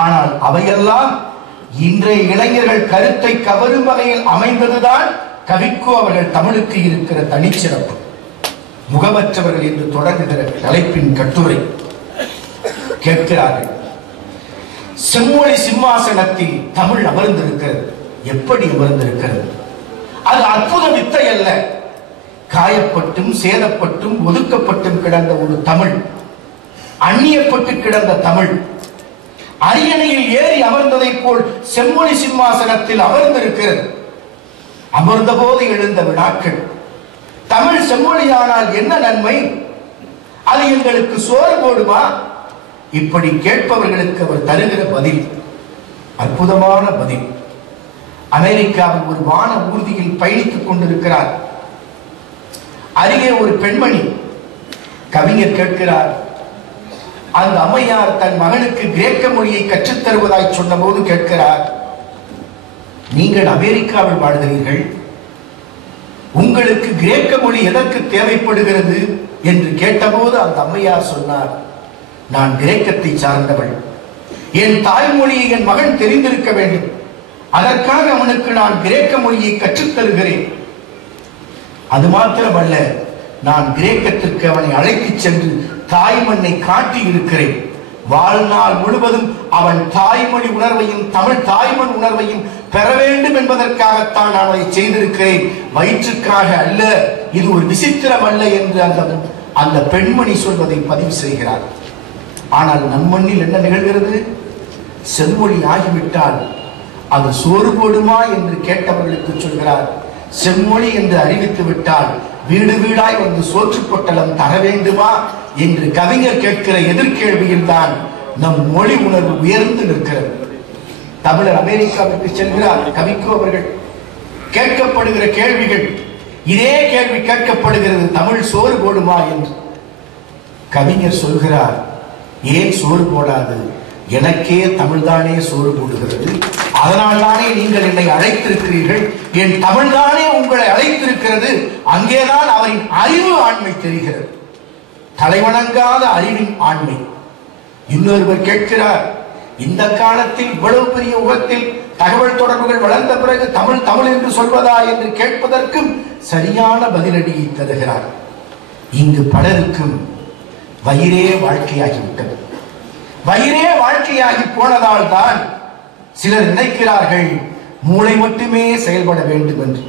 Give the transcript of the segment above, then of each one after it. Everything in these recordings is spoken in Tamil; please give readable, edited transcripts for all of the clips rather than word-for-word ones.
ஆனால் அவையெல்லாம் இன்றைய இளைஞர்கள் கருத்தை கவரும் வகையில் அமைந்ததுதான் கவிக்கோ அவர்கள் தமிழுக்கு இருக்கிற தனிச்சிறப்பு. முகமற்றவர்கள் என்று தொடங்குகிற தலைப்பின் கட்டுரை கேட்கிறார்கள். செம்மொழி சிம்மாசனத்தில் தமிழ் அமர்ந்திருக்கிறது. எப்படி அமர்ந்திருக்கிறது? அது அற்புத வித்தை அல்ல. காயப்பட்டும் சேதப்பட்டும் ஒதுக்கப்பட்டும் கிடந்த ஒரு தமிழ், அந்நியப்பட்டு கிடந்த தமிழ் அரியணையில் ஏறி அமர்ந்ததை போல் செம்மொழி சிம்மாசனத்தில் அமர்ந்திருக்கிறது. அமர்ந்த போது எழுந்த வினாக்கள். தமிழ் செம்மொழியானால் என்ன நன்மை? அது எங்களுக்கு சோறு போடுமா? இப்படி கேட்பவர்களுக்கு அவர் தருகிற பதில் அற்புதமான பதில். அமெரிக்காவில் ஒரு வான ஊர்தியில் பயணித்துக் கொண்டிருக்கிறார். அருகே ஒரு பெண்மணி. கவிஞர் கேட்கிறார், அந்த அம்மையார் தன் மகனுக்கு கிரேக்க மொழியை கற்றுத் தருவதாய் சொன்ன போது கேட்கிறார், நீங்கள் அமெரிக்காவில் வாழ்கிறீர்கள், உங்களுக்கு கிரேக்க மொழி எதற்கு தேவைப்படுகிறது என்று கேட்டபோது அந்த அம்மையார் சொன்னார், நான் கிரேக்கத்தை சார்ந்தவள், என் தாய்மொழியை என் மகன் தெரிந்திருக்க வேண்டும், அதற்காக அவனுக்கு நான் கிரேக்க மொழியை கற்றுத் தருகிறேன். அது மாத்திரமல்ல, நான் கிரேக்கத்திற்கு அவனை அழைத்துச் சென்று தாய்மண்ணை காட்டி இருக்கிறேன். வாழ்நாள் முழுவதும் அவன் தாய்மொழி உணர்வையும் தமிழ் தாய்மண் உணர்வையும் பெற வேண்டும் என்பதற்காகத்தான் நான் அதை செய்திருக்கிறேன், வயிற்றுக்காக அல்ல. இது ஒரு விசித்திரம் அல்ல என்று அந்த பெண்மணி சொல்வதை பதிவு செய்கிறார். ஆனால் நம் மண்ணில் என்ன நிகழ்கிறது? செம்மொழி ஆகிவிட்டால் அது சோறு போடுமா என்று கேட்டவர்களுக்கு சொல்கிறார், செம்மொழி என்று அறிவித்து விட்டால் வீடு வீடாய் வந்து சோற்று பொட்டலம் தர வேண்டுமா என்று கவிஞர் கேட்கிற எதிர்கேள்வியில் தான் நம் மொழி உணர்வு உயர்ந்து நிற்கிறது. தமிழர் அமெரிக்காவிற்கு செல்கிறார் கவிக்கோ அவர்கள். கேட்கப்படுகிற கேள்விகள், இதே கேள்வி கேட்கப்படுகிறது, தமிழ் சோறு போடுமா என்று. கவிஞர் சொல்கிறார், ஏன் சோறு போடாது? எனக்கே தமிழ்தானே சோறு போடுகிறது, அதனால் தானே நீங்கள் என்னை அழைத்திருக்கிறீர்கள், என் தமிழ்தானே உங்களை அழைத்திருக்கிறது. அங்கேதான் அவரின் அறிவு ஆண்மை தெரிகிறது, தலைவணங்காத அறிவின் ஆண்மை. இன்னொருவர் கேட்கிறார், இந்த காலத்தில் இவ்வளவு பெரிய உலகத்தில் தகவல் தொடர்புகள் வளர்ந்த பிறகு தமிழ் தமிழ் என்று சொல்வதா என்று கேட்பதற்கும் சரியான பதிலடியை தருகிறார். இங்கு பலருக்கும் வயிறே வாழ்க்கையாகிவிட்டது. வயிறே வாழ்க்கையாகி போனதால் தான் சிலர் நினைக்கிறார்கள் மூளை மட்டுமே செயல்பட வேண்டும் என்று,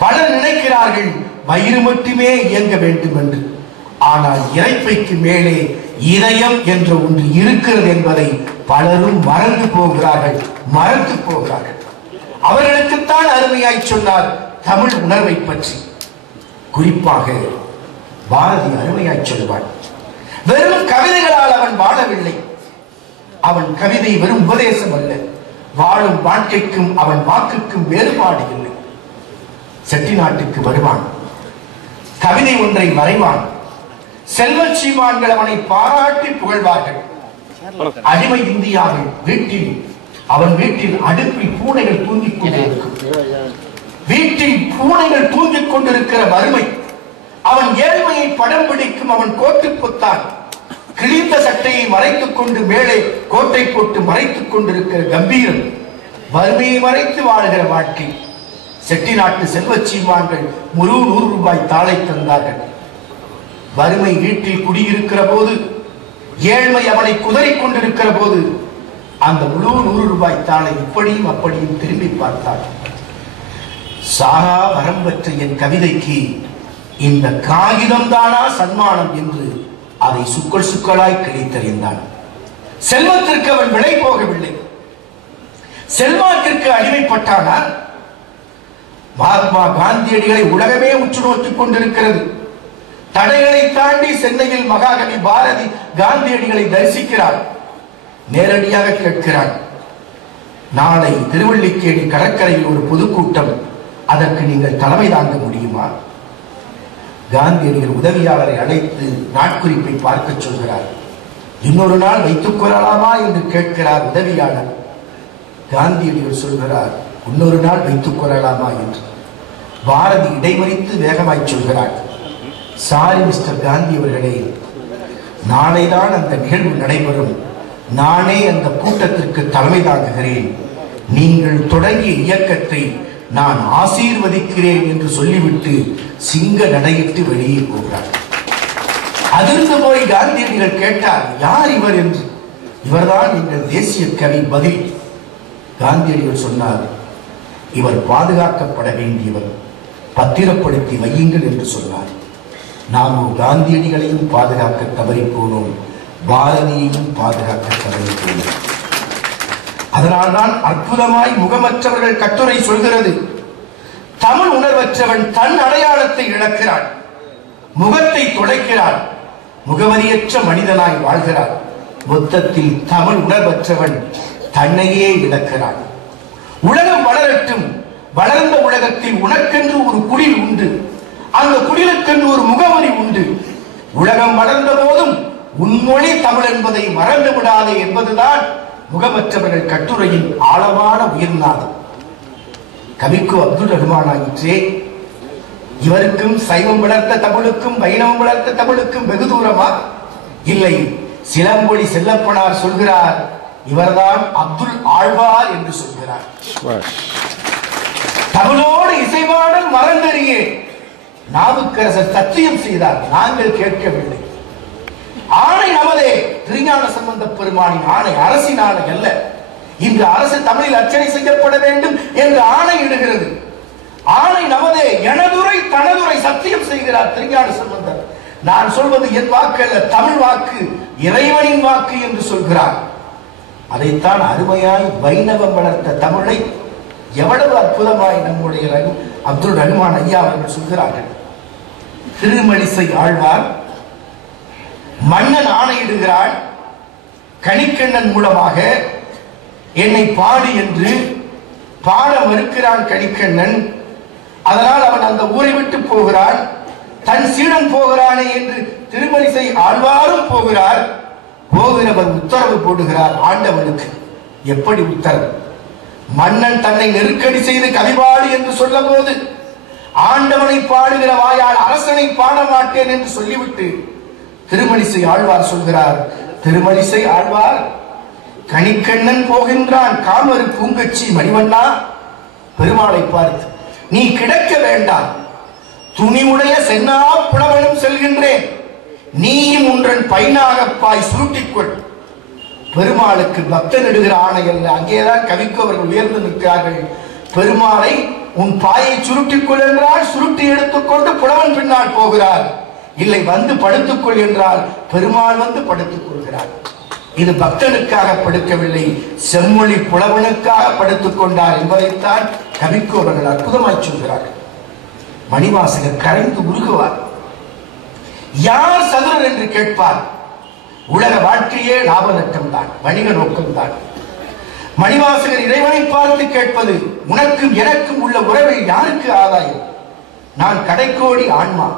பலர் நினைக்கிறார்கள் வயிறு மட்டுமே இயங்க வேண்டும் என்று. ஆனால் இறைப்பைக்கு மேலே இதயம் என்ற ஒன்று இருக்கிறது என்பதை பலரும் மறந்து போகிறார்கள், மறந்து போகிறார்கள். அவர்களுக்குத்தான் அருமையாய் சொன்னார் தமிழ் உணர்வை பற்றி. குறிப்பாக பாரதி அருமையாய் சொல்வான், வெறும் கவிதைகளால் அவன் வாழவில்லை. அவன் கவிதை வெறும் உபதேசம் அல்ல, வாழும் வாழ்க்கைக்கும் அவன் வாக்குக்கும் வேறுபாடு இல்லை. செட்டிநாட்டுக்கு வருவான், கவிதை ஒன்றை வரைவான், செல்வச் சீமான்கள் அவனை பாராட்டி புகழ்வார்கள். அடிமை இந்தியாவில் வீட்டில், அவன் வீட்டில் அடுப்பில் பூனைகள் தூங்கிக் கொண்டிருக்கும், வீட்டில் பூனைகள் தூங்கிக் கொண்டிருக்கிற வறுமை, அவன் ஏழ்மையை படம் பிடிக்கும் அவன் கோட்டு பொத்தான், கிழிந்த சட்டையை மறைத்துக் கொண்டு மேலே கோட்டை போட்டு மறைத்துக் கொண்டிருக்கிற கம்பீரம், வறுமையை மறைத்து வாழுகிற வாழ்க்கை. செட்டிநாட்டு செல்வச் சீமான்கள் முழு 100 ரூபாய் தாளை தந்தார்கள். வறுமை வீட்டில் குடியிருக்கிற போது, ஏழ்மை அவனை குதறிக் கொண்டிருக்கிற போது அந்த முழு 100 ரூபாய் தாளை இப்படியும் அப்படியும் திரும்பி பார்த்தார். சாகா வரம் பெற்ற என் கவிதைக்கு இந்த காகிதம் தானா சன்மானம் என்று அதை சுக்கள் சுக்களாய் கிழித்தறிந்தான். செல்வத்திற்கு அவன் விலை போகவில்லை, செல்வாக்கிற்கு அடிமைப்பட்டானா? மகாத்மா காந்தியடிகளை உலகமே உற்று நோக்கிக் கொண்டிருக்கிறது. தடைகளை தாண்டி சென்னையில் மகாகவி பாரதி காந்தியடிகளை தரிசிக்கிறார். நேரடியாக கேட்கிறார், நாளை திருவள்ளிக்கேணி கடற்கரையில் ஒரு பொதுக்கூட்டம், அதற்கு நீங்கள் தலைமை தாங்க முடியுமா? காந்தியடிகள் உதவியாளரை அழைத்து நாட்குறிப்பை பார்க்க சொல்கிறார். இன்னொரு நாள் வைத்துக் கொள்ளலாமா என்று கேட்கிறார் உதவியாளர். காந்தியடிகள் சொல்கிறார், இன்னொரு நாள் வைத்துக் கொள்ளலாமா என்று. பாரதி இடைமறித்து வேகமாய் சொல்கிறார், சாரி மிஸ்டர் காந்தி அவர்களே, நாளைதான் அந்த நிகழ்வு நடைபெறும், நானே அந்த கூட்டத்திற்கு தலைமை தாங்குகிறேன், நீங்கள் தொடங்கிய இயக்கத்தை நான் ஆசீர்வதிக்கிறேன் என்று சொல்லிவிட்டு சிங்க நடையிட்டு வெளியே போகிறார். அதிர்ந்து போய் காந்தியடிகள் கேட்டார், யார் இவர் என்று. இவர்தான் எங்கள் தேசிய கவி. பதில் காந்தியடிகள் சொன்னார், இவர் பாதுகாக்கப்பட வேண்டியவர், பத்திரப்படுத்தி வையுங்கள் என்று சொன்னார். நாம் காந்தியடிகளையும் பாதுகாக்க தவறி போனோம், பாரதியையும் பாதுகாக்க தவறி போனோம். அதனால்தான் அற்புதமாய் முகமற்றவர்கள் கட்டுரை சொல்கிறது, தமிழ் உணர்வற்றவன் தன் அடையாளத்தை இழக்கிறான், முகத்தை துடைக்கிறான், முகவரியற்ற மனிதனாய் வாழ்கிறான். மொத்தத்தில் தமிழ் உணர்வற்றவன் தன்னையே இழக்கிறான். உலகம் வளரட்டும், வளர்ந்த உலகத்தில் உனக்கென்று ஒரு குடில் உண்டு, அந்த குடிலுக்கென்று ஒரு முகவரி உண்டு. உலகம் வளர்ந்த போதும் உன்மொழி தமிழ் என்பதை மறந்து விடாதே என்பதுதான் முகமற்றவர்கள் கட்டுரையின் ஆழமான உயிர்நாதம். கவிக்கு அப்துல் ரஹ்மான் ஆயிற்றே, இவருக்கும் சைவம் வளர்த்த தமிழுக்கும் வைணவம் வளர்த்த தமிழுக்கும் வெகு தூரமா? இல்லை. சிலம்பொலி செல்லப்பனார் சொல்கிறார், இவர்தான் அப்துல் ஆழ்வார் என்று சொல்கிறார். தமிழோடு இசைவாடல் மறந்தறியே நாவுக்கரசர் சத்தியம் செய்தார், நாங்கள் கேட்கவில்லை. ஆணை நமதே, திருஞான சம்பந்த பெருமானின் ஆணை, அரசின் ஆணை அல்ல. இன்று அரசு தமிழில் அர்ச்சனை செய்யப்பட வேண்டும் என்று ஆணை இடுகிறது. ஆணை நமதே, எனதுரை தனதுரை சத்தியம் செய்கிறார் திருஞான சம்பந்தர். நான் சொல்வது என் வாக்கு அல்ல, தமிழ் வாக்கு, இறைவனின் வாக்கு என்று சொல்கிறார். அதைத்தான் அருமையாய் வைணவம் வளர்த்த தமிழை எவ்வளவு அற்புதமாய் நம்முடைய அப்துல் ரஹ்மான் ஐயா அவர்கள் சொல்கிறார்கள். திருமழிசை ஆழ்வார் மன்னன் ஆணையிடுகிறான், கணிக்கண்ணன் மூலமாக என்னை பாடு என்று பாட மறுக்கிறான் கணிக்கண்ணன். அதனால் அவன் அந்த ஊரை விட்டு போகிறான். தன் சீடன் போகிறானே என்று திருமழிசை ஆழ்வாரும் போகிறார். போகிறவர் உத்தரவு போடுகிறார் ஆண்டவனுக்கு. எப்படி உத்தரவு? மன்னன் தன்னை நெருக்கடி செய்து கவிபாடு என்று சொல்ல போது ஆண்டவனை பாடுகிற வாயால் அரசனை பாட மாட்டேன் என்று சொல்லிவிட்டு திருமழிசை ஆழ்வார் சொல்கிறார், திருமழிசை ஆழ்வார், கணிக்கண்ணன் போகின்றான் காமரு பூங்கச்சி மணிவண்ணா, பெருமாளை பார்த்து நீ கிடக்க வேண்டாம், துணிவுடைய சென்னா புலவனும் செல்கின்றேன், நீயும் ஒன்றன் பைனாகப்பாய் சுருட்டிக்கொள். பெருமாளுக்கு பக்தன் இடுகிற ஆணை அல்ல. அங்கேதான் கவிக்கு அவர்கள் உயர்ந்து நிற்கிறார்கள். பெருமாளை உன் பாயை சுருட்டிக்கொள் என்றால் சுருட்டி எடுத்துக்கொண்டு புலவன் பின்னால் போகிறார். இல்லை, வந்து படுத்துக்கொள் என்றால் பெருமாள் வந்து படுத்துக் கொள்கிறார். இது பக்தனுக்காக படுக்கவில்லை, செம்மொழி புலவனுக்காக படுத்துக் கொண்டார் என்பதைத்தான் கவிக்கு அவர்கள் அற்புதமாய் சொல்கிறார்கள். மணிவாசகர் கரைந்து உருகுவார். யார் சதுரர் என்று கேட்பார். உலக வாழ்க்கையே லாப நட்டம் தான், வணிக நோக்கம் தான். மணிவாசகர் இறைவனை பார்த்து கேட்பது, உனக்கும் எனக்கும் உள்ள உறவில் யாருக்கு ஆதாயம்? நான் கடைக்கோடி ஆன்மா,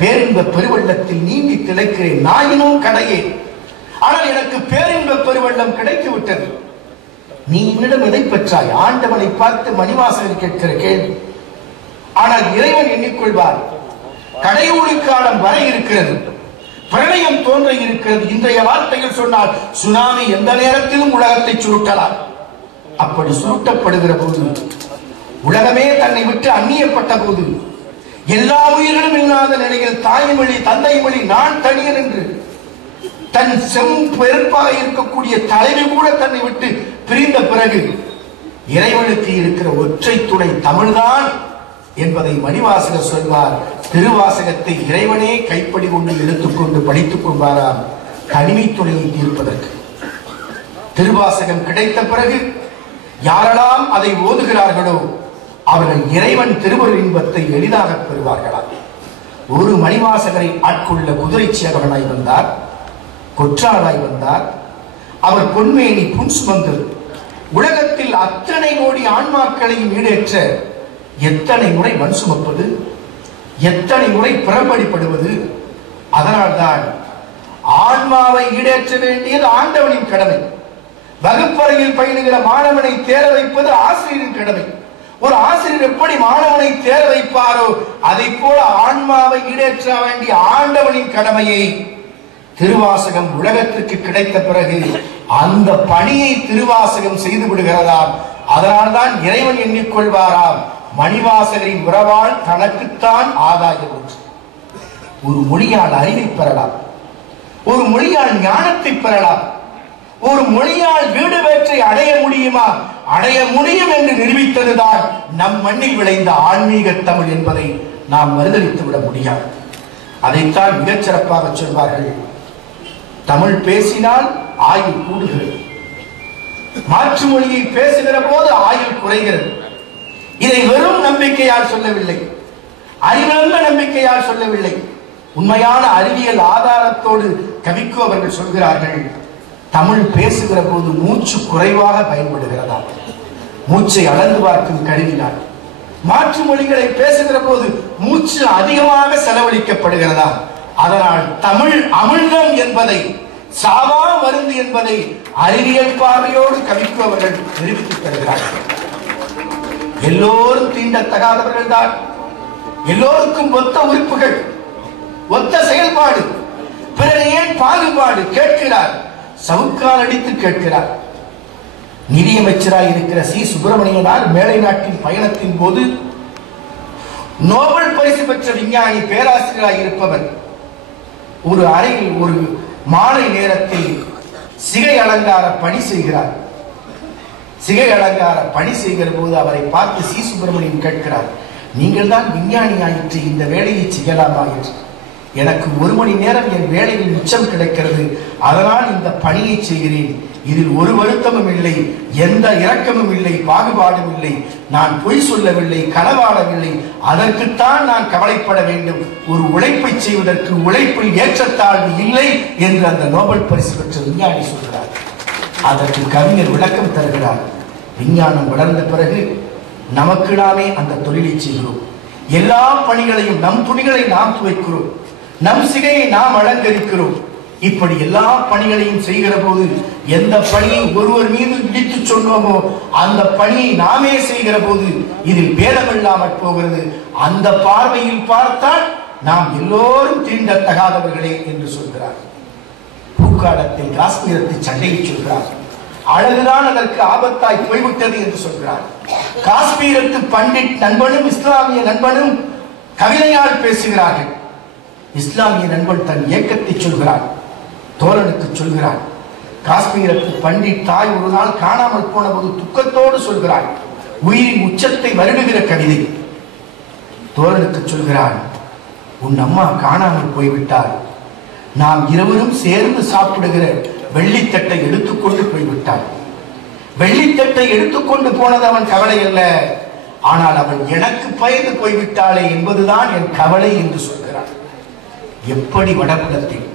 பேரின்ப பெருவெள்ளத்தில் நீந்தி திளைக்கிறேன், நாயினும் கடையே, ஆனால் எனக்கு பேரின்ப பெருவெள்ளம் கிடைத்து விட்டது. நீ என்னிடம் எதை பெற்றாய்? ஆண்டவனை பார்த்து மணிவாசகர் கேட்கிற கேள்வி. ஆனால் இறைவன் எண்ணிக்கொள்வார், கடையூழி காலம் வரை இருக்கிறது, பிரளயம் தோன்ற இருக்கிறது. இன்றைய வார்த்தைகள் சொன்னால் சுனாமி எந்த நேரத்திலும் உலகத்தை சுருட்டலாம். அப்படி சுருட்டப்படுகிற போது, உலகமே தன்னை விட்டு அந்நியப்பட்ட போது, எல்லா உயிர்களும் இல்லாத நிலையில் தாய்மொழி தந்தைமொழி நான் தனியன் என்று தன் செம்பெருப்பாக இருக்கக்கூடிய தலைவி கூட தன்னை விட்டு பிரிந்த பிறகு இறைவனுக்கு இருக்கிற ஒற்றை துணை தமிழ்தான் என்பதை மணிவாசகர் சொல்வார். திருவாசகத்தை இறைவனே கைப்படி கொண்டு எடுத்துக்கொண்டு படித்துக் கொள்வாராம் தனிமை துணையை தீர்ப்பதற்கு. திருவாசகம் கிடைத்த பிறகு யாரெல்லாம் அதை ஓதுகிறார்களோ அவர்கள் இறைவன் திருவருள் இன்பத்தை எளிதாக பெறுவார்களா. ஒரு மணிவாசகரை ஆட்கொள்ள குதிரை சேவகனாய் வந்தார், கொற்றாளாய் வந்தார். அவர் பொன்மேனி புன்சுமந்து உலகத்தில் அத்தனை கோடி ஆன்மாக்களையும் ஈடேற்ற எத்தனை முறை மண் சுமப்பது, எத்தனை முறை புறப்படிப்படுவது. அதனால்தான் ஆன்மாவை ஈடேற்ற வேண்டியது ஆண்டவனின் கடமை. வகுப்பறையில் பயிலுகிற மாணவனை தேர வைப்பது ஆசிரியரின் கடமை. ஒரு ஆசிரியர் எப்படி மாணவனை தேர வைப்பாரோ அதை போல ஆன்மாவை ஈடேற்ற வேண்டிய ஆண்டவனின் கடமையை திருவாசகம் உலகத்திற்கு கிடைத்த பிறகு அந்த பணியை திருவாசகம் செய்து விடுகிறதாம். அதனால்தான் இறைவன் எண்ணிக்கொள்வாராம், மணிவாசகரின் உறவால் தனக்குத்தான் ஆதாயம். ஒரு மொழியால் அறிவை பெறலாம், ஒரு மொழியால் ஞானத்தை பெறலாம், ஒரு மொழியால் வீடு வேற்றை அடைய முடியுமா? அடைய முடியும் என்று நிரூபித்ததுதான் நம் மண்ணில் விளைந்த ஆன்மீக தமிழ் என்பதை நாம் மறுதளித்து விட முடியாது. அதைத்தான் மிகச் சிறப்பாக சொல்வார்கள், தமிழ் பேசினால் ஆயுள் கூடுகிறது, மாற்று மொழியை பேசுகிற போது ஆயுள் குறைகிறது. இதை வெறும் நம்பிக்கையால் சொல்லவில்லை, அறிவிழந்த நம்பிக்கையால் சொல்லவில்லை, உண்மையான அறிவியல் ஆதாரத்தோடு கவிக்கு அவர்கள் சொல்கிறார்கள், தமிழ் பேசுகிற போது மூச்சு குறைவாக பயன்படுகிறதா, மூச்சை அளந்து பார்க்கும் கருவினால். மாற்று மொழிகளை பேசுகிற போது மூச்சு அதிகமாக செலவழிக்கப்படுகிறதா. அதனால் தமிழ் அமிழ்தம் என்பதை, சாவா மருந்து என்பதை அறிவியல் பார்வையோடு கவிக்கு அவர்கள் நிரூபித்துத் தருகிறார்கள். எல்லோரும் தீண்டத்தகாதவர்கள் தான், எல்லோருக்கும் ஒத்த உறுப்புகள், ஒத்த செயல்பாடு, பிறகு ஏன் பாகுபாடு கேட்கிறார், சவுக்கால் அடித்து கேட்கிறார். நிதியமைச்சராக இருக்கிற சி சுப்பிரமணியனார் மேலை நாட்டின் பயணத்தின் போது நோபல் பரிசு பெற்ற விஞ்ஞானி பேராசிரியராக இருப்பவர் ஒரு அறையில் ஒரு மாலை நேரத்தில் சிகை அலங்கார பணி செய்கிறார். சிகை அலங்கார பணி செய்கிற போது அவரை பார்த்து சி சுப்பிரமணியன் கேட்கிறார், நீங்கள் தான் விஞ்ஞானி ஆயிற்று, இந்த வேலையை செய்யலாமா என்று. எனக்கு 1 மணி நேரம் என் வேலையில் மிச்சம் கிடைக்கிறது, அதனால் இந்த பணியை செய்கிறேன். இதில் ஒரு வருத்தமும் இல்லை, எந்த இரக்கமும் இல்லை, பாகுபாடும் இல்லை. நான் பொய் சொல்லவில்லை, களவாடவில்லை, அதற்குத்தான் நான் கவலைப்பட வேண்டும். ஒரு உழைப்பை செய்வதற்கு உழைப்பில் ஏற்றத்தாழ்வு இல்லை என்று அந்த நோபல் பரிசு பெற்ற விஞ்ஞானி சொல்கிறார். அதற்கு கவிஞர் விளக்கம் தருகிறார். விஞ்ஞானம் வளர்ந்த பிறகு நமக்கு நாமே அந்த தொழிலை செய்கிறோம். எல்லா பணிகளையும், நம் துணிகளை நாம் துவைக்கிறோம், நம் சிகையை நாம் அலங்கரிக்கிறோம். இப்படி எல்லா பணிகளையும் செய்கிற போது எந்த பணியை ஒருவர் மீது இடித்து சொன்னோமோ அந்த பணியை நாமே செய்கிற போது இதில் பேதமில்லாமல் போகிறது. அந்த பார்வையில் பார்த்தால் நாம் எல்லோரும் தீண்டத்தகாதவர்களே என்று சொல்கிறார். பூக்காலத்தில் காஷ்மீரத்தை சண்டையை சொல்கிறார். அழகுதான் அதற்கு ஆபத்தாய் போய்விட்டது என்று சொல்கிறார். காஷ்மீரத்து பண்டிட் நண்பனும் இஸ்லாமிய நண்பனும் கவிதையால் பேசுகிறார்கள். இஸ்லாமிய நண்பன் தன் இயக்கத்தை சொல்கிறார். தோழனுக்கு சொல்கிறார், காஷ்மீரத்து பண்டிட் தாய் ஒரு நாள் காணாமல் போன போது துக்கத்தோடு சொல்கிறார், உயிரின் உச்சத்தை வருடுகிற கவிதை. தோழனுக்கு சொல்கிறார், உன் அம்மா காணாமல் போய்விட்டார், நாம் இருவரும் சேர்ந்து சாப்பிடுகிற வெள்ளித்தட்டை எடுத்துக்கொண்டு போய்விட்டார். வெள்ளித்தட்டை எடுத்துக்கொண்டு போனது அவன் கவலை அல்ல, ஆனால் அவன் எனக்கு பயந்து போய்விட்டாளே என்பதுதான் என் கவலை என்று சொல்கிறார். எப்படி வடபுலத்தில்,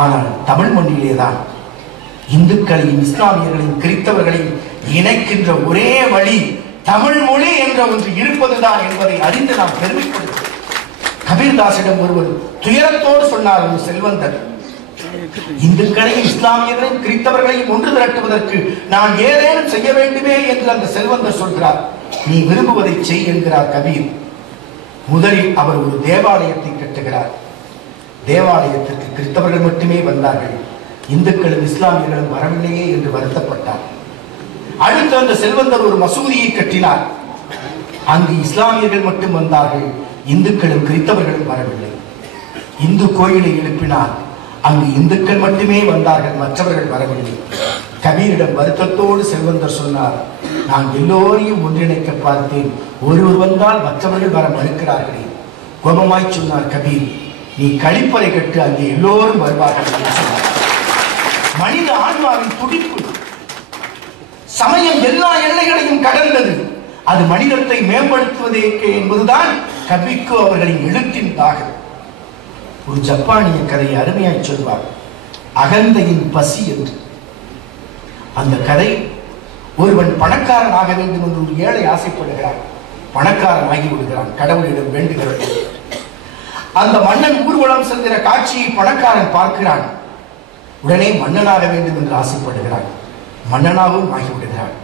ஆனால் தமிழ் மண்ணிலேதான் இந்துக்களையும் இஸ்லாமியர்களையும் கிறிஸ்தவர்களையும் இணைக்கின்ற ஒரே வழி தமிழ் மொழி என்ற ஒன்று இருப்பதுதான் என்பதை அறிந்து நாம் பெருமைப்படுகிறோம். கபீர்தாசிடம் ஒருவர் துயரத்தோடு சொன்னார், ஒரு செல்வந்தர், இந்துக்களையும் இஸ்லாமியர்களையும் கிறிஸ்தவர்களையும் ஒன்று திரட்டுவதற்கு நான் ஏதேனும் செய்ய வேண்டுமே என்று அந்த செல்வந்தர் சொல்கிறார். நீ விரும்புவதை செய் என்கிறார் கபீர். முதலில் அவர் ஒரு தேவாலயத்தை கட்டுகிறார். தேவாலயத்திற்கு கிறிஸ்தவர்கள் மட்டுமே வந்தார்கள், இந்துக்களும் இஸ்லாமியர்களும் வரவில்லையே என்று வருத்தப்பட்டார். அடுத்து அந்த செல்வந்தர் ஒரு மசூதியை கட்டினார். அங்கு இஸ்லாமியர்கள் மட்டும் வந்தார்கள், இந்துக்களும் கிறிஸ்தவர்களும் வரவில்லை. இந்து கோயிலை எழுப்பினார். அங்கு இந்துக்கள் மட்டுமே வந்தார்கள், மற்றவர்கள் வரவில்லை. கபீரிடம் வருத்தத்தோடு செல்வந்தர் சொன்னார், நான் எல்லோரையும் ஒன்றிணைக்க பார்த்தேன், ஒருவர் வந்தால் மற்றவர்கள் வர மறுக்கிறார்களே. கோபமாய் சொன்னார் கபீர், நீ கழிப்பறை கட்டு, அங்கே எல்லோரும் வருவார்கள். மனித ஆன்மாவின் துடிப்பு, சமயம் எல்லா எல்லைகளையும் கடந்தது. அது மனிதத்தை மேம்படுத்துவதே என்பதுதான் கபிக்கு அவர்களின் எழுத்தின் தாகம். ஒரு ஜப்பானிய கதையை அருமையாய் சொல்வார், அகந்தையின் பசி என்று. அந்த கதை, ஒருவன் பணக்காரன் ஆக வேண்டும் என்று ஒரு ஏழை ஆசைப்படுகிறான், பணக்காரன் ஆகி விடுகிறான், கடவுளிடம் வேண்டுகிறது. அந்த மன்னன் ஊர்வலம் செல்கிற காட்சியை பணக்காரன் பார்க்கிறான். உடனே மன்னனாக வேண்டும் என்று ஆசைப்படுகிறான், மன்னனாகவும் ஆகிவிடுகிறான்.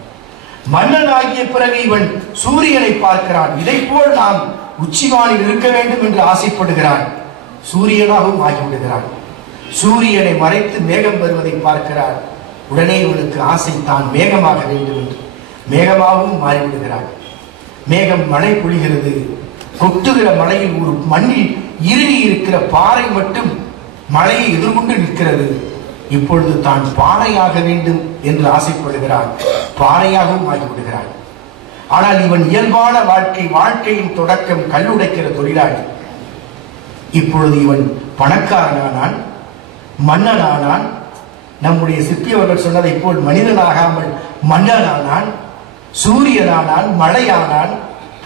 மன்னன் ஆகிய பிறகு இவன் சூரியனை பார்க்கிறான். இதை போல் நாம் உச்சிவானில் இருக்க வேண்டும் என்று ஆசைப்படுகிறான், சூரியனாகவும் ஆகிவிடுகிறான். சூரியனை மறைத்து மேகம் வருவதை பார்க்கிறார். உடனே இவனுக்கு ஆசை தான் மேகமாக வேண்டும் என்று மேகமாகவும் மாறிவிடுகிறார். மேகம் மழை பொழிகிறது. கொட்டுகிற மழையில் ஒரு மண்ணில் இறுகி இருக்கிற பாறை மட்டும் மழையை எதிர்கொண்டு நிற்கிறது. இப்பொழுது தான் பாறையாக வேண்டும் என்று ஆசைப்படுகிறான். பாறையாகவும் ஆகிவிடுகிறான். ஆனால் இவன் இயல்பான வாழ்க்கையின் தொடக்கம் கல்லுடைக்கிற தொழிலாளி. இப்பொழுது இவன் பணக்காரனானான், மன்னனானான். நம்முடைய சிற்பி அவர்கள் சொன்னதை போல் மனிதனாகாமல் மன்னனானான், சூரியனானான், மழையானான்,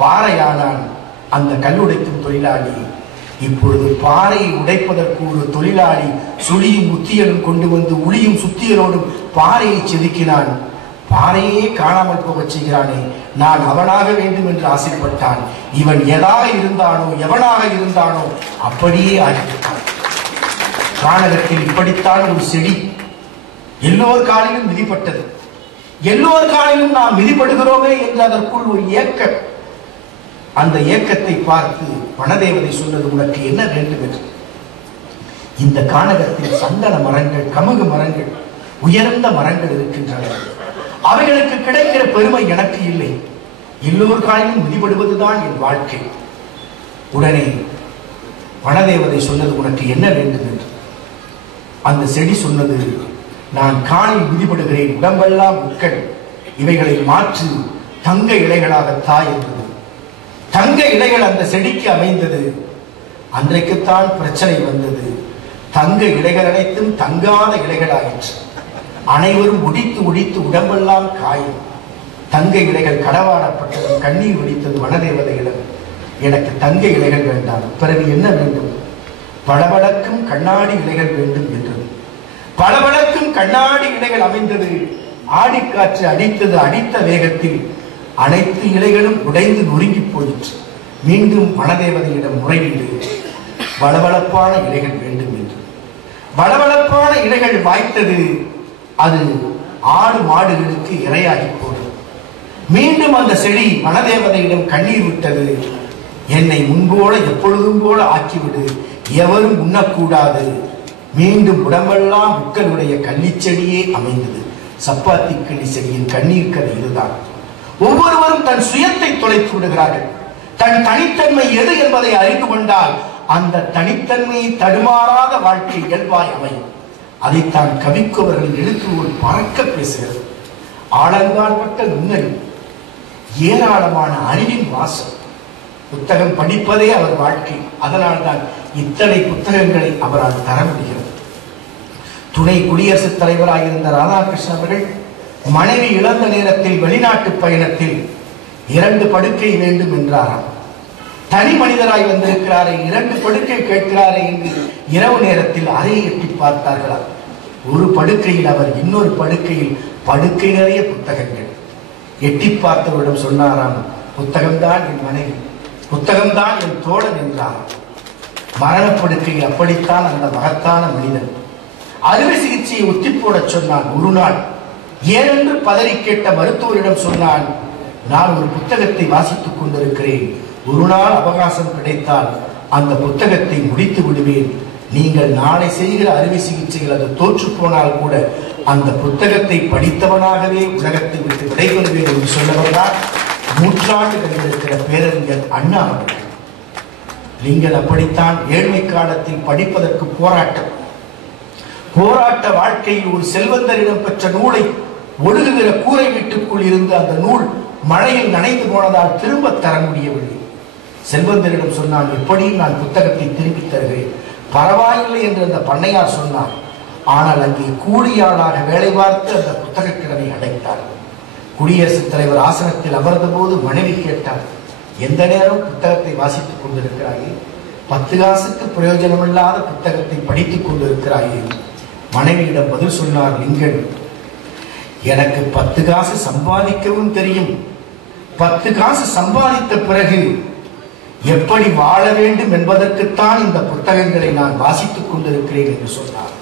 பாறையானான். அந்த கல்லுடைக்கும் தொழிலாளி இப்பொழுது பாறையை உடைப்பதற்கு ஒரு தொழிலாளி சுழியும் முத்தியலும் கொண்டு வந்து உளியும் சுத்தியலோடும் பாறையை செதுக்கினான். பாறையே காணாமல் போக செய்கிறானே, நான் அவனாக வேண்டும் என்று ஆசைப்பட்டான். இவன் எதாக இருந்தானோ எவனாக இருந்தானோ அப்படியே ஆகிவிட்டான். கானகத்தில் இப்படித்தான் ஒரு செடி எல்லோர் காலிலும் மிதிப்பட்டது. எல்லோர் காலிலும் நாம் மிதிப்படுகிறோமே என்று அதற்குள் ஒரு ஏக்கம். அந்த ஏக்கத்தை பார்த்து வனதேவதை சொன்னது, உனக்கு என்ன வேண்டும் என்று. இந்த கானகத்தில் சந்தன மரங்கள், கமுகு மரங்கள், உயர்ந்த மரங்கள் இருக்கின்றன. அவைகளுக்கு கிடைக்கிற பெருமை எனக்கு இல்லை. எல்லோர் காலிலும் மிதிப்படுவதுதான் என் வாழ்க்கை. உடனே வனதேவதை சொன்னது, உனக்கு என்ன வேண்டும் என்று. அந்த செடி சொன்னது, நான் காலில் மிதிப்படுகிறேன், உடம்பெல்லாம் முட்கள், இவைகளை மாற்று, தங்க இலைகளாக தா என்றது. தங்க இலைகள் அந்த செடிக்கு அமைந்தது. அன்றைக்குத்தான் பிரச்சனை வந்தது. தங்க இலைகள் அனைத்தும் தங்காத இலைகளாயிற்று. அனைவரும் ஒடித்து ஒடித்து உடம்பெல்லாம் காயும். தங்க இலைகள் கடவாடப்பட்டது. கண்ணீர் வெடித்தது வனதேவதையிடம். எனக்கு தங்க இலைகள் வேண்டாம், பிறகு என்ன வேண்டும்? பளபளக்கும் கண்ணாடி இலைகள் வேண்டும் என்றது. பளபளக்கும் கண்ணாடி இலைகள் அமைந்தது. ஆடிக்காற்று அடித்தது. அடித்த வேகத்தில் அனைத்து இலைகளும் உடைந்து நொறுங்கி போயிற்று. மீண்டும் வனதேவதையிடம் முறையீடு, பளபளப்பான இலைகள் வேண்டும் என்று. பளபளப்பான இலைகள் வாய்த்தது. அது ஆடு மாடுகளுக்கு இரையாகி போனது. மீண்டும் அந்த செடி வனதேவதையிடம் கண்ணீர் விட்டது. என்னை முன்போல எப்பொழுதும் போல ஆக்கிவிடு, எவரும் உண்ணக்கூடாது. மீண்டும் உடம்பெல்லாம் முட்களுடைய கள்ளிச்செடியே அமைந்தது. சப்பாத்தி கிளி செடியின் கண்ணீர் கதை இதுதான். ஒவ்வொருவரும் தன் சுயத்தை தொலைத்து விடுகிறார்கள். தன் தனித்தன்மை எது என்பதை அறிந்து கொண்டால் அந்த தனித்தன்மையை தடுமாறாத வாழ்க்கை இயல்பாய் அமையும். அதைத்தான் கவிக்குவர்கள் எழுத்துவோர் பறக்க பேசுகிறது. ஆழங்கால் பட்ட நுண்ணறி, ஏராளமான அறிவின் வாசம். புத்தகம் படிப்பதே அவர் வாழ்க்கை. அதனால்தான் இத்தனை புத்தகங்களை அவரால் தர முடிகிறது. துணை குடியரசுத் தலைவராக இருந்த ராதாகிருஷ்ணன் அவர்கள் மனைவி இழந்த நேரத்தில் வெளிநாட்டு பயணத்தில் 2 படுக்கை வேண்டும் என்றாராம். தனி மனிதராய் வந்திருக்கிறாரே, 2 படுக்கை கேட்கிறாரே என்று இரவு நேரத்தில் அறையை எட்டி பார்த்தார்களா. ஒரு படுக்கையில் அவர், இன்னொரு படுக்கையில் படுக்கை நிறைய புத்தகங்கள். எட்டி பார்த்தவரிடம் சொன்னாராம், புத்தகம்தான் என் மனைவி, புத்தகம்தான் என் தோழன் என்றாராம். மரணப்படுக்கையில் அப்படித்தான் அந்த மகத்தான மனிதன். அறுவை சிகிச்சையை ஒத்தி போட சொன்னான். ஒரு நாள் ஏனென்று பதறி கேட்ட மருத்துவரிடம் சொன்னான், நான் ஒரு புத்தகத்தை வாசித்துக் கொண்டிருக்கிறேன், ஒரு நாள் அவகாசம் கிடைத்தால் அந்த புத்தகத்தை முடித்து விடுவேன். நீங்கள் நாளை செய்கிற அறுவை சிகிச்சைகள் அது தோற்று போனால் கூட அந்த புத்தகத்தை படித்தவனாகவே உலகத்தை விட்டு விடைபெறுவேன் என்று சொன்னவர்தான் நூற்றாண்டுகளில் இருக்கிற பேரறிஞர் அண்ணா அவர்கள். நீங்கள் அப்படித்தான் ஏழ்மை காலத்தில் படிப்பதற்கு போராட்ட வாழ்க்கையில் ஒரு செல்வந்தரிடம் பெற்ற நூலை ஒழுகுகிற கூரை வீட்டுக்குள் இருந்து அந்த நூல் மழையில் நனைந்து போனதால் திரும்ப தர முடியவில்லை. செல்வந்தரிடம் சொன்னான், எப்படியும் நான் புத்தகத்தை திருப்பி தருகிறேன். பரவாயில்லை என்று அந்த பண்ணையார் சொன்னார். ஆனால் அங்கே கூலியாளாக வேலை பார்த்து அந்த புத்தக கிடனை அடைத்தார். குடியரசுத் தலைவர் ஆசனத்தில் அமர்ந்த போது மனைவி கேட்டார், எந்த நேரம் புத்தகத்தை வாசித்துக் கொண்டிருக்கிறாயே, 10 காசுக்கு பிரயோஜனமில்லாத புத்தகத்தை படித்துக் கொண்டிருக்கிறாயே. மனைவியிடம் பதில் சொன்னார் லிங்கன், எனக்கு 10 காசு சம்பாதிக்கவும் தெரியும். 10 காசு சம்பாதித்த பிறகு எப்படி வாழ வேண்டும் என்பதற்குத்தான் இந்த புத்தகங்களை நான் வாசித்துக் கொண்டிருக்கிறேன் என்று சொன்னார்.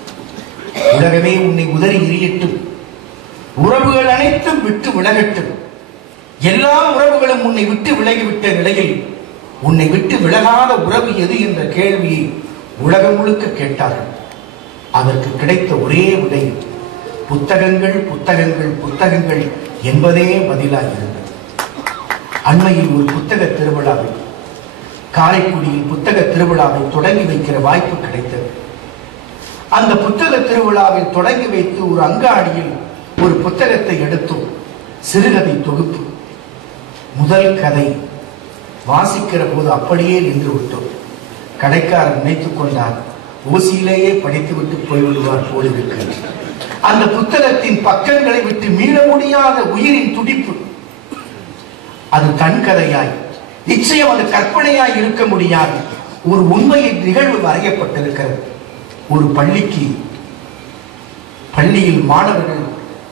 உலகமே உன்னை உதறி எரியட்டும், உறவுகள் அனைத்தும் விட்டு விலகட்டும், எல்லா உறவுகளும் உன்னை விட்டு விலகிவிட்ட நிலையில் உன்னை விட்டு விலகாத உறவு எது என்ற கேள்வியை உலகம் முழுக்க கேட்டார்கள். அதற்கு கிடைத்த ஒரே விடை புத்தகங்கள் புத்தகங்கள் புத்தகங்கள் என்பதே பதிலாக இருந்தது. அண்மையில் ஒரு புத்தக திருவிழாவை, காரைக்குடியில் புத்தக திருவிழாவை தொடங்கி வைக்கிற வாய்ப்பு கிடைத்தது. அந்த புத்தக திருவிழாவில் தொடங்கி வைத்து ஒரு அங்காடியில் ஒரு புத்தகத்தை எடுத்தோம். சிறுகதை தொகுப்பு. முதல் கதை வாசிக்கிற போது அப்படியே நின்று விட்டோம். கடைக்காரர் நினைத்துக் கொண்டார், ஓசியிலேயே படித்துவிட்டு போய்விடுவார் போலிருக்கிறது. அந்த புத்தகத்தின் பக்கங்களை விட்டு மீள முடியாத உயிரின் துடிப்பு. அது தன் கதையாய், நிச்சயம் அது கற்பனையாய் இருக்க முடியாது. ஒரு உண்மையின் நிகழ்வு வரையப்பட்டிருக்கிறது. ஒரு பள்ளியில் மாணவர்கள்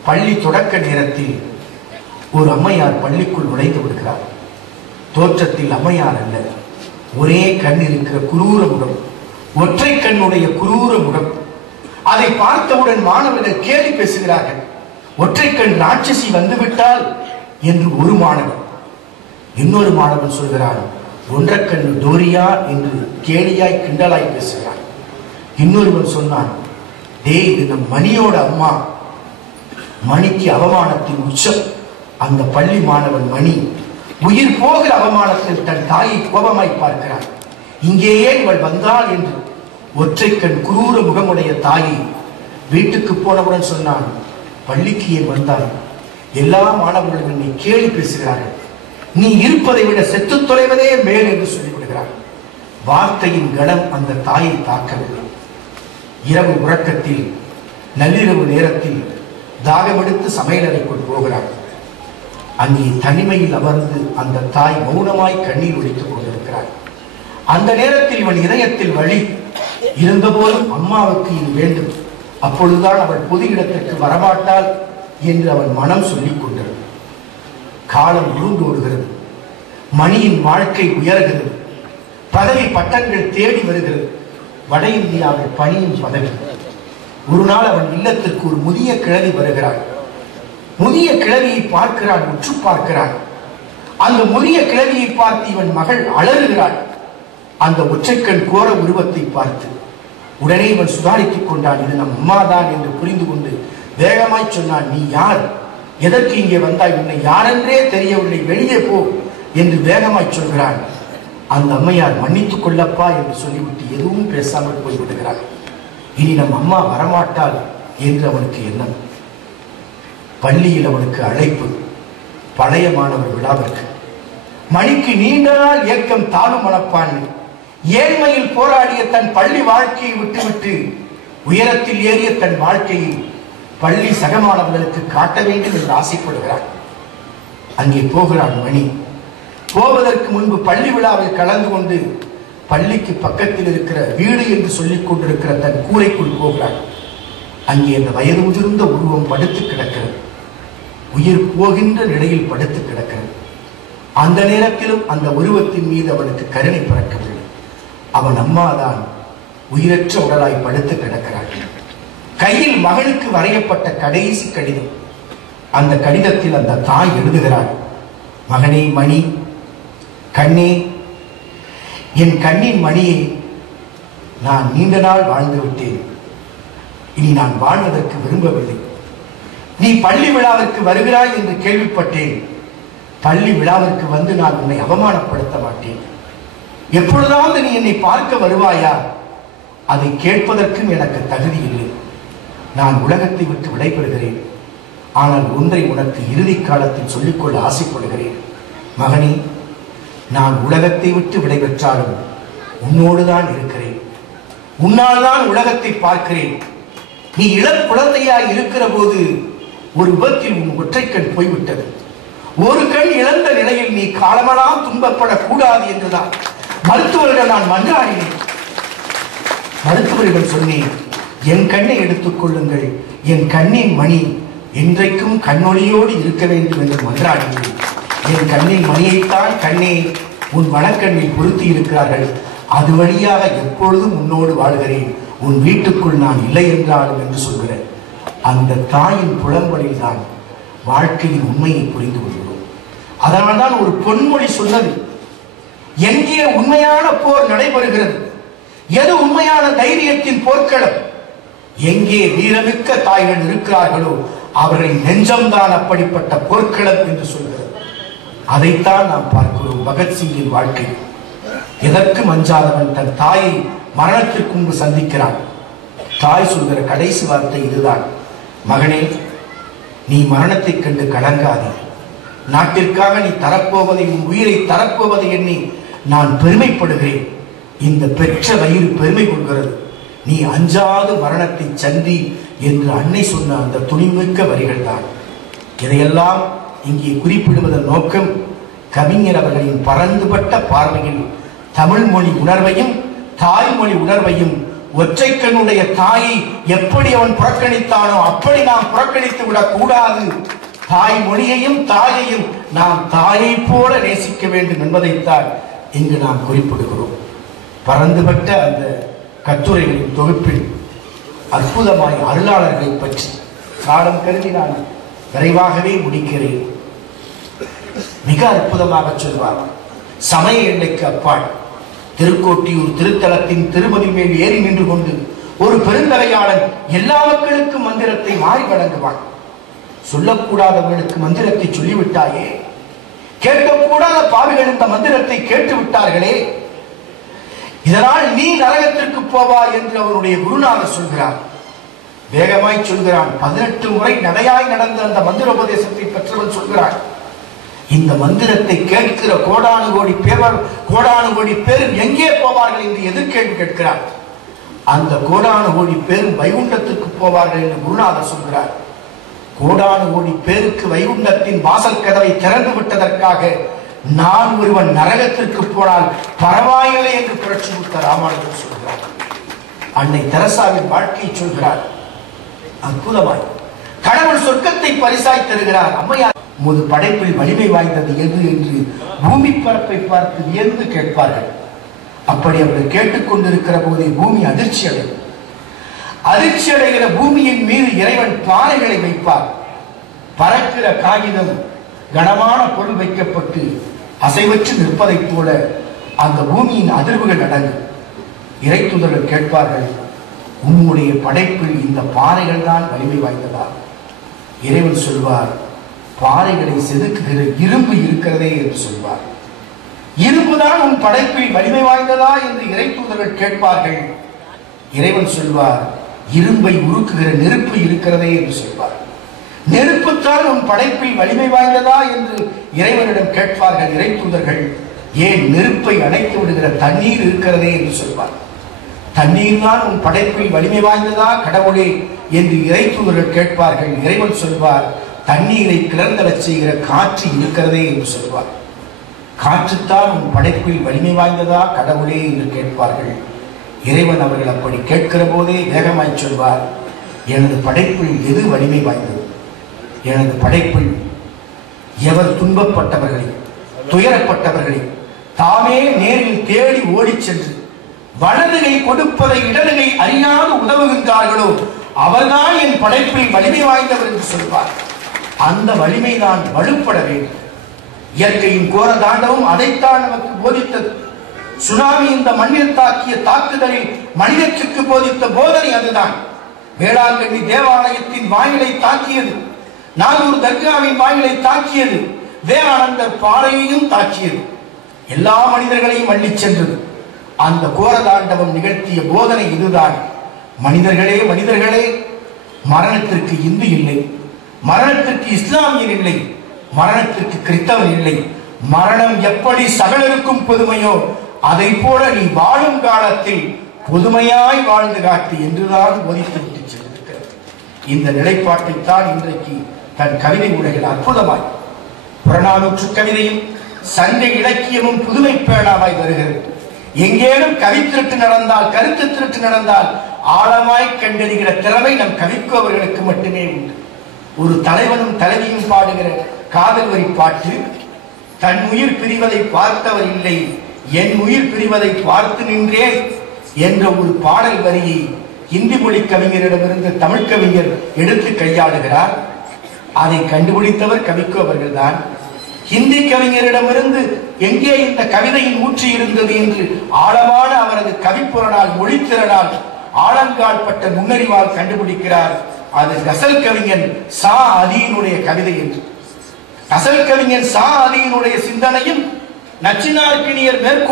பள்ளி தொடக்க நேரத்தில் ஒரு அம்மையார் பள்ளிக்குள் நுழைந்து விடுகிறார். தோற்றத்தில் அம்மையார் அல்ல, ஒரே கண் இருக்கிற குரூர முகம், ஒற்றை கண்ணுடைய குரூர முகம். அதை பார்த்தவுடன் மாணவர்கள் கேலி பேசுகிறார்கள். ஒற்றை கண் ராட்சசி வந்துவிட்டால் என்று ஒரு மாணவன். இன்னொரு மாணவன் சொல்கிறான், ஒன்றை கண்ணு டோரியா என்று கேலியாய் கிண்டலாய் பேசுகிறான். இன்னொருவன் சொன்னான், டேய், இது நம் மணியோட அம்மா. மணிக்கு அவமானத்தின் உச்சம். அந்த பள்ளி மாணவன் மணி உயிர் போகிற அவமானத்தில் தன் தாயை கோபமாய் பார்க்கிறான். இங்கேயே இவள் வந்தாள் என்று ஒற்றை கண் குரூர முகமுடைய தாயை வீட்டுக்கு போனவுடன் சொன்னான், பள்ளிக்கு ஏன் வந்தாள்? எல்லா மாணவர்களும் என்னை கேலி பேசுகிறார்கள். நீ இருப்பதை விட செத்து தொலைவதே மேல் என்று சொல்லிவிடுகிறார். வார்த்தையின் கணம் அந்த தாயை தாக்கவில்லை. இரவு உறக்கத்தில் நள்ளிரவு நேரத்தில் தாகமெடுத்து சமையலறைக்குள் போகிறார். அங்கே தனிமையில் அமர்ந்து அந்த தாய் மௌனமாய் கண்ணீர் ஒழித்துக் கொண்டிருக்கிறார். அந்த நேரத்தில் இவன் இதயத்தில் வலி இருந்தபோதும் அம்மாவுக்கு இது வேண்டும், அப்பொழுதுதான் அவள் பொது இடத்திற்கு வரமாட்டாள் என்று அவன் மனம் சொல்லிக் கொண்டது. காலம் உருண்டு ஓடுகிறது. மணியின் வாழ்க்கை உயர்கிறது. பதவி பட்டங்கள் தேடி வருகிறது. வட இந்தியாவில் பணியும் பதவி. ஒரு நாள் அவன் இல்லத்திற்கு ஒரு முதிய கிழவி வருகிறாள். முதிய கிழவியை பார்க்கிறான், உற்று பார்க்கிறான். அந்த முதிய கிழவியை பார்த்து இவன் மகள் அலறுகிறாள். அந்த ஒற்றைக்கண் கோர உருவத்தை பார்த்து உடனே இவன் சுதாரித்துக் கொண்டான். இது நம் அம்மாதான் என்று புரிந்து கொண்டு வேகமாய் சொன்னான், நீ யார்? எதற்கு இங்கே வந்தாய்? உன்னை யாரென்றே தெரியவில்லை, வெளியே போ என்று வேகமாய் சொல்கிறான். அந்த அம்மையார் மன்னித்துக் கொள்ளப்பா என்று சொல்லிவிட்டு எதுவும் பேசாமல் போய்விடுகிறார். இனி நம் அம்மா வரமாட்டாள் என்று அவனுக்கு எண்ணம். பள்ளியில் அவனுக்கு அழைப்பு, பழைய மாணவர் விழாவிற்கு. மணிக்கு நீண்ட நாள் ஏக்கம், தாழ்வு மனப்பான்மை. ஏழ்மையில் போராடிய தன் பள்ளி வாழ்க்கையை விட்டுவிட்டு உயரத்தில் ஏறிய தன் வாழ்க்கையை பள்ளி சக மாணவர்களுக்கு காட்ட வேண்டும் என்று ஆசைப்படுகிறான். அங்கே போகிறான் மணி. போவதற்கு முன்பு பள்ளி விழாவில் கலந்து கொண்டு பள்ளிக்கு பக்கத்தில் இருக்கிற வீடு என்று சொல்லிக் கொண்டிருக்கிற தன் கூரைக்குள் போகிறான். அங்கே அந்த வயது முதிர்ந்த உருவம் படுத்து கிடக்கிறது. உயிர் போகின்ற நிலையில் படுத்து கிடக்கிறது. அந்த நேரத்திலும் அந்த உருவத்தின் மீது அவனுக்கு கருணை பிறக்கவில்லை. அவன் அம்மாதான் உயிரற்ற உடலாய் படுத்து கிடக்கிறாள். கையில் மகனுக்கு வரையப்பட்ட கடைசி கடிதம். அந்த கடிதத்தில் அந்த தாய் எழுதுகிறாள், மகனே மணி, கண்ணே, என் கண்ணின் மணியை, நான் நீண்ட நாள் வாழ்ந்து விட்டேன். இனி நான் வாழ்வதற்கு விரும்பவில்லை. நீ பள்ளி விழாவிற்கு வருகிறாய் என்று கேள்விப்பட்டேன். பள்ளி விழாவிற்கு வந்து நான் உன்னை அவமானப்படுத்த மாட்டேன். எப்பொழுதாவது நீ என்னை பார்க்க வருவாயா? அதை கேட்பதற்கும் எனக்கு தகுதி இல்லை. நான் உலகத்தை விட்டு விடைபெறுகிறேன். ஆனால் ஒன்றை உனக்கு இறுதி காலத்தில் சொல்லிக்கொள்ள ஆசைப்படுகிறேன். மகனே, நான் உலகத்தை விட்டு விடைபெற்றாலும் உன்னோடுதான் இருக்கிறேன். உன்னால் தான் உலகத்தை பார்க்கிறேன். நீ இளம் குழந்தையாய் இருக்கிற போது ஒரு விபத்தில் உன் ஒற்றைக்கண் போய்விட்டது. ஒரு கண் இழந்த நிலையில் நீ காலமெல்லாம் துன்பப்படக்கூடாது என்றுதான் மருத்துவரிடம் நான் மன்றாடினேன். மருத்துவரிடம் சொன்னேன், என் கண்ணை எடுத்துக் கொள்ளுங்கள், என் கண்ணின் மணி இன்றைக்கும் கண்ணொளியோடு இருக்க வேண்டும் என்று மன்றாடினேன். என் கண்ணின் மணியைத்தான் கண்ணே உன் வனக்கண்ணில் பொருத்தி இருக்கிறார்கள். அது வழியாக எப்பொழுதும் உன்னோடு வாழ்கிறேன். உன் வீட்டுக்குள் நான் இல்லை என்றாலும் என்று சொல்கிறேன். அந்த தாயின் புலம்பலில் தான் வாழ்க்கையின் உண்மையை புரிந்து கொள்கிறோம். அதனால்தான் ஒரு பொன்மொழி சொன்னது, எங்கே உண்மையான போர் நடைபெறுகிறது, எது உண்மையான தைரியத்தின் போர்க்களம், எங்கே வீரமிக்க தாய்கள் இருக்கிறார்களோ அவர்களின் நெஞ்சம்தான் அப்படிப்பட்ட போர்க்களம் என்று சொல்கிறது. அதைத்தான் நாம் பார்க்கிறோம் பகத்சிங்கின் வாழ்க்கை. எதற்கு மஞ்சாதவன் தன் தாயை மரணத்திற்கு முன்பு சந்திக்கிறான். தாய் சொல்கிற கடைசி வார்த்தை இதுதான், மகனே, நீ மரணத்தை கண்டு கலங்காதே. நாட்டிற்காக நீ தரப்போவதை, உன் உயிரை தரப்போவதை எண்ணி நான் பெருமைப்படுகிறேன். இந்த பெற்ற வயிறு பெருமை கொள்கிறது. நீ அஞ்சாது மரணத்தை சந்தி என்று அன்னை சொன்ன அந்த துணிமிக்க வரிகள் தான். இதையெல்லாம் இங்கே குறிப்பிடுவதன் நோக்கம், கவிஞர் அவர்களின் பரந்துபட்ட பார்வையில் தமிழ் மொழி உணர்வையும் தாய்மொழி உணர்வையும், ஒற்றைக்கண்ணுடைய தாயை எப்படி அவன் புறக்கணித்தானோ அப்படி நாம் புறக்கணித்து விடக் கூடாது. தாய்மொழியையும் தாயையும் நாம் தாயை போல நேசிக்க வேண்டும் என்பதைத்தான் இங்கு நாம் குறிப்பிடுகிறோம். பரந்துபட்ட அந்த கட்டுரைகளின் தொகுப்பில் அற்புதமாய் அருளாளர்களை பற்றி காலம் கருதி நான் விரைவாகவே முடிக்கிறேன். மிக அற்புதமாக சொல்வார். சமய எல்லைக்கு அப்பால் திருக்கோட்டியூர் திருத்தலத்தின் திருமதி மேல் ஏறி நின்று கொண்டு ஒரு பெருந்தகையாளன் எல்லா மக்களுக்கும் மந்திரத்தை மாறி வழங்குவான். சொல்லக்கூடாதவர்களுக்கு மந்திரத்தை சொல்லிவிட்டாயே, கேட்கக்கூடாத பாவிகள் இந்த மந்திரத்தை கேட்டு விட்டார்களே, இதனால் நீ நரகத்திற்கு போவா என்று அவருடைய குருநாதர் சொல்கிறார். வேகமாய் சொல்கிறான். 18 முறை நடையாய் நடந்த அந்த மந்திர உபதேசத்தை பெற்றவன் சொல்கிறான், இந்த மந்திரத்தை கேட்கிற கோடானு கோடி பேர் எங்கே போவார்கள் என்று எதிர்கேள்வி கேட்கிறார். அந்த கோடானு கோடி பேர் வைகுண்டத்திற்கு போவார்கள் என்று குருநாதர் சொல்கிறார். கோடானு கோடி பேருக்கு வைகுண்டத்தின் வாசல் கதவை திறந்து விட்டதற்காக நான் ஒருவன் நரகத்திற்கு போனால் பரவாயில்லை என்று புரட்சி முத்த ராமானுஜர் சொல்கிறார். அன்னை தெரசாவின் வாழ்க்கையை சொல்கிறார். அற்புதமாய் கடவுள் சொர்க்கத்தை பரிசாய் தருகிறார். அம்மையார் முது படைப்பில் வலிமை வாய்ந்தது எது என்று பூமி பரப்பை பார்த்து வியந்து கேட்பார்கள். அப்படி அவர்கள் கேட்டுக்கொண்டிருக்கிற போதே பூமி அதிர்ச்சி அடையும். அதிர்ச்சி அடைகிற பூமியின் மீது இறைவன் பாறைகளை வைப்பார். பறக்கிற காகிதம் கனமான பொருள் வைக்கப்பட்டு அசைவற்று நிற்பதைப் போல அந்த பூமியின் அதிர்வுகள் அடங்கும். இறைத்துதர்கள் கேட்பார்கள், உன்னுடைய படைப்பில் இந்த பாறைகள் தான் வலிமை வாய்ந்ததா? இறைவன் சொல்வார், பாறைகளை செதுக்குகிற இரும்பு இருக்கிறதே என்று சொல்வார். இரும்புதான் உன் படைப்பில் வலிமை வாய்ந்ததா என்று இறைத்துதர்கள் கேட்பார்கள். இறைவன் சொல்வார், இரும்பை உருக்குகிற நெருப்பு இருக்கிறதே என்று சொல்வார். நெருப்புத்தான் உன் படைப்பில் வலிமை வாய்ந்ததா என்று இறைவனிடம் கேட்பார்கள் இறைத்துதர்கள். ஏன் நெருப்பை அணைத்து விடுகிற தண்ணீர் இருக்கிறதே என்று சொல்வார். தண்ணீர் தான் உன் படைப்பில் வலிமை வாய்ந்ததா கடவுளே என்று இறைத்துதர்கள் கேட்பார்கள். இறைவன் சொல்வார், தண்ணீரை கிளர்ந்தவச் செய்கிற காற்று இருக்கிறதே என்று சொல்வார். காற்றுத்தான் உன் படைப்பில் வலிமை வாய்ந்ததா கடவுளே என்று கேட்பார்கள். இறைவன் அவர்கள் அப்படி கேட்கிற போதே வேகமாய் சொல்வார், எனது படைப்பில் எது வலிமை வாய்ந்தது? எனது படைப்பில் எவர் துன்பப்பட்டவர்களை, துயரப்பட்டவர்களை தாமே நேரில் தேடி ஓடிச் சென்று வலதுகை கொடுப்பதை இடதுகை அறியாது உதவுகின்றார்களோ அவர்தான் என் படைப்பில் வலிமை வாய்ந்தவர் என்று சொல்வார். அந்த வலிமை தான் வலுப்பட வேண்டும். இயற்கையின் கோர தாண்டவும் அதைத்தான் நமக்கு போதித்தது. சுனாமி இந்த மண்ணில் தாக்கிய தாக்குதலில் மனிதனுக்கு போதித்த போதனை அதுதான். வேளாங்கண்ணி தேவாலயத்தின் வாயிலை தாக்கியது, நாகூர் தர்காவின் வாயிலை தாக்கியது, வேளானந்தர் பாறையையும் தாக்கியது, எல்லா மனிதர்களையும் அள்ளிச் சென்றது. அந்த கோர தாண்டவம் நிகழ்த்திய போதனை இதுதான். மனிதர்களே மனிதர்களே, மரணத்திற்கு இந்து இல்லை, மரணத்திற்கு இஸ்லாமியர் இல்லை, மரணத்திற்கு கிறிஸ்தவர் இல்லை. மரணம் எப்படி சகலருக்கும் பொதுமையோ அதை போல நீ வாழும் காலத்தில் பொதுமையாய் வாழ்ந்து காட்டு என்றுதான் போதித்து விட்டு சென்றிருக்கிறது. இந்த நிலைப்பாட்டைத்தான் இன்றைக்கு தன் கவிதை உலகில் அற்புதமாய் புறநானூற்று கவிதையும் சங்க இலக்கியமும் புதுமை பேணாமாய் வருகிறது. எங்கேனும் கவி திருட்டு நடந்தால், கருத்து திருட்டு நடந்தால் ஆழமாய் கண்டறிகிற திறமை நம் கவிக்கோவர்களுக்கு மட்டுமே உண்டு. ஒரு தலைவனும் தலைவியும் பாடுகிற காதல் வரி பாட்டு, தன் உயிர் பிரிவதை பார்த்தவர் இல்லை, என் உயிர் பிரிவதை பார்த்து நின்றேன் என்ற ஒரு பாடல் வரியை இந்தி மொழி கவிஞரிடமிருந்து தமிழ் கவிஞர் எடுத்து கையாளுகிறார். அதை கண்டுபிடித்தவர் கவிக்கோவர்கள் தான். ஹிந்தி கவிஞரிடமிருந்து எங்கே இந்த கவிதையின் ஊற்றி இருந்தது என்று ஆழமான அவரது கவிப்புறனால் மொழித்திறனால் ஆலங்கால் பட்ட நுண்ணறிவால் கண்டுபிடிக்கிறார். அது கசல் கவிஞன் சா அதியினுடைய கவிதை என்று. கசல் கவிஞன் சா அதியினுடைய சிந்தனையும் நச்சினார்க்கினியர் மேற்கொள்